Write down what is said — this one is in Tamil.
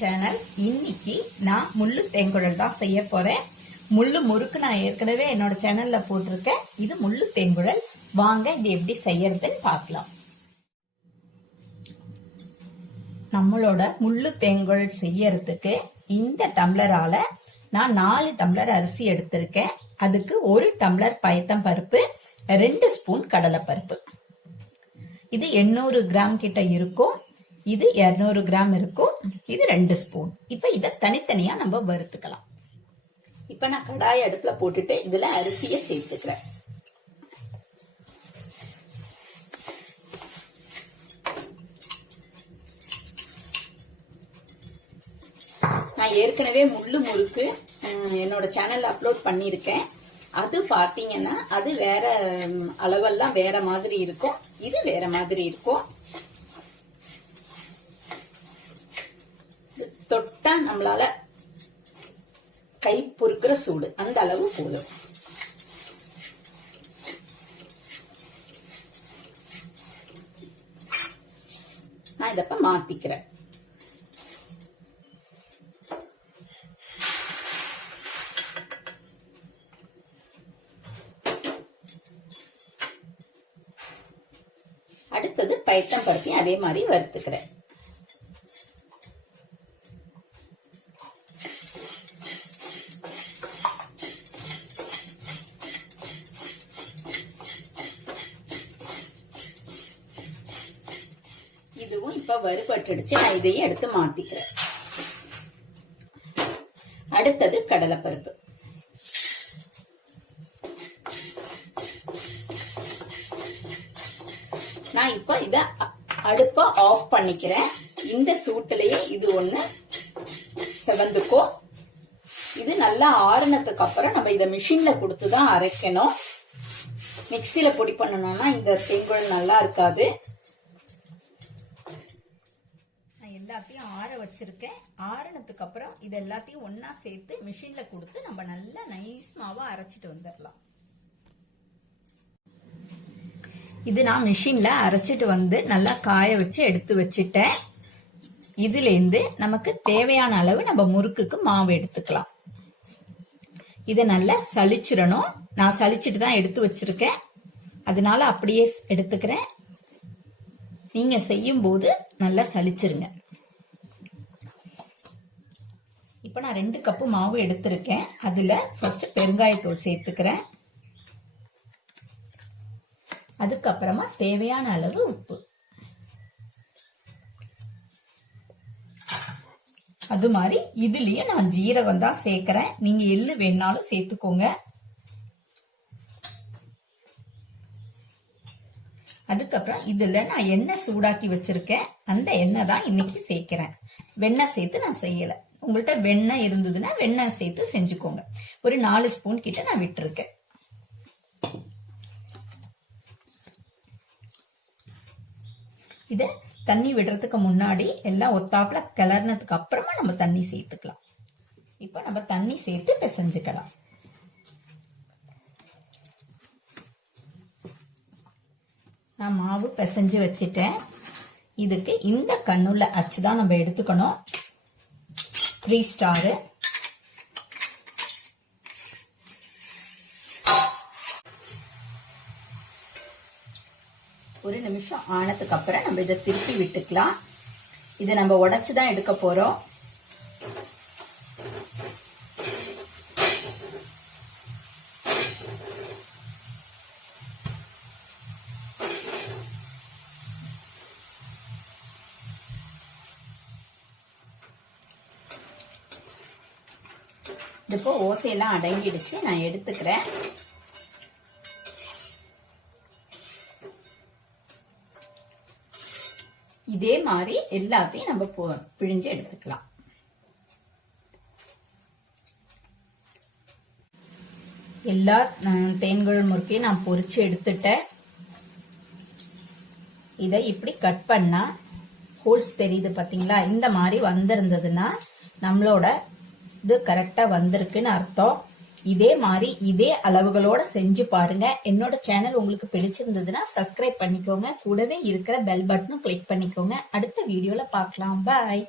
சேனல். இன்னைக்கு நான் முள்ளு தேங்குழல் தான் செய்ய போறேன். முள்ளு முறுக்கு நான் ஏற்கனவே என்னோட சேனல்ல போட்டிருக்கேன். இது முள்ளு தேங்குழல். வாங்க இது எப்படி செய்யறதுன்னு பார்க்கலாம். நம்மளோட முள்ளு தேங்குழல் செய்யறதுக்கு இந்த டம்ளரால நான் 4 டம்ளர் அரிசி எடுத்திருக்கேன். அதுக்கு 1 டம்ளர் பயத்தம் பருப்பு, 2 ஸ்பூன் கடலை பருப்பு. இது 800 கிராம் கிட்ட இருக்கும். இது 200 கிராம் இருக்கும். இது 2 ஸ்பூன். இப்ப இத தனித்தனியா நம்ம வறுத்துக்கலாம். இப்ப நான் கடாய் அடுப்புல போட்டுட்டு இதுல அரிசியை சேர்த்துக்கிறேன். நான் ஏற்கனவே முள்ளு முறுக்கு என்னோட சேனல்ல அப்லோட் பண்ணிருக்கேன். அது பாத்தீங்கன்னா அது வேற அளவெல்லாம் வேற மாதிரி இருக்கும். இது வேற மாதிரி இருக்கும். தொட்டா நம்மளால கை பொறுக்கிற சூடு அந்த அளவு போதும். நான் இதப்ப மாத்திக்கிறேன். அடுத்தது பயத்தம் பருப்பையும் அதே மாதிரி வறுத்துக்கிறேன். இதுவும் இப்ப வறுபட்டுடுச்சு. நான் இதையும் எடுத்து மாத்திக்கிறேன். அடுத்தது கடலைப்பருப்பு. நான் இப்ப இத அடுப்ப ஆஃப் பண்ணிக்கிறேன். இந்த சூட்டிலேயே இது ஒண்ணு செவந்துக்கும். இது நல்லா ஆறுனதுக்கு அப்புறம் நம்ம இத மிஷின்ல கொடுத்துதான் அரைக்கணும். மிக்சியில பொடி பண்ணணும்னா இந்த தேங்குழல் நல்லா இருக்காது. நான் எல்லாத்தையும் ஆற வச்சிருக்கேன். ஆறுனதுக்கு அப்புறம் இது எல்லாத்தையும் ஒன்னா சேர்த்து மிஷின்ல கொடுத்து நம்ம நல்லா நைஸ் மாவா அரைச்சிட்டு வந்துடலாம். இது நான் மிஷின்ல அரைச்சிட்டு வந்து நல்லா காய வச்சு எடுத்து வச்சுட்டேன். இதுல இருந்து நமக்கு தேவையான அளவு நம்ம முறுக்குக்கு மாவு எடுத்துக்கலாம். இத நல்லா சலிச்சிடணும். நான் சலிச்சிட்டு தான் எடுத்து வச்சிருக்கேன். அதனால அப்படியே எடுத்துக்கிறேன். நீங்க செய்யும் போது நல்லா சலிச்சிருங்க. இப்ப நான் 2 கப்பு மாவு எடுத்திருக்கேன். அதுல ஃபர்ஸ்ட் பெருங்காயத்தூள் சேர்த்துக்கிறேன். அதுக்கப்புறமா தேவையான அளவு உப்பு. அது மாதிரி இதுலயே நான் ஜீரகம் தான் சேர்க்கிறேன். நீங்க எள்ளு வேணாலும் சேர்த்துக்கோங்க. அதுக்கப்புறம் இதுல நான் எண்ணெய் சூடாக்கி வச்சிருக்கேன். அந்த எண்ணெய் தான் இன்னைக்கு சேர்க்கிறேன். வெண்ணெய் சேர்த்து நான் செய்யல. உங்கள்கிட்ட வெண்ணெய் இருந்ததுன்னா வெண்ணெய் சேர்த்து செஞ்சுக்கோங்க. ஒரு 4 ஸ்பூன் கிட்ட நான் விட்டுருக்கேன். இத தண்ணி விடுறதுக்கு முன்னாடி எல்லாம் ஒத்தாப்புல கிளறினதுக்கு அப்புறமா நம்ம தண்ணி சேர்த்துக்கலாம். இப்ப நம்ம தண்ணி சேர்த்து பிசைஞ்சுக்கலாம். நான் மாவு பிசைஞ்சு வச்சுட்டேன். இதுக்கு இந்த கண்ணுள்ள அச்சுதான் நம்ம எடுத்துக்கணும். 3 ஸ்டார். ஒரு நிமிஷம் ஆனதுக்கு அப்புறம் நம்ம இதை திருப்பி விட்டுக்கலாம். இதை நம்ம உடைச்சுதான் எடுக்க போறோம். இப்போ ஓசையெல்லாம் அடங்கிடுச்சு. நான் எடுத்துக்கிறேன். இதே மாதிரி எல்லாத்தையும் நம்ம பிழிஞ்சு எடுத்துக்கலாம். எல்லா தேன்குழல் முறுக்கையும் நான் பொரிச்சு எடுத்துட்டேன். இதை இப்படி கட் பண்ணா ஹோல்ஸ் தெரியுது பாத்தீங்களா? இந்த மாதிரி வந்திருந்ததுன்னா நம்மளோட இது கரெக்டா வந்திருக்குன்னு அர்த்தம். இதே மாதிரி இதே அளவுகளோட செஞ்சு பாருங்க. என்னோட சேனல் உங்களுக்கு பிடிச்சிருந்ததுன்னா சப்ஸ்கிரைப் பண்ணிக்கோங்க. கூடவே இருக்கிற பெல் பட்டனும் கிளிக் பண்ணிக்கோங்க. அடுத்த வீடியோல பார்க்கலாம். பாய்.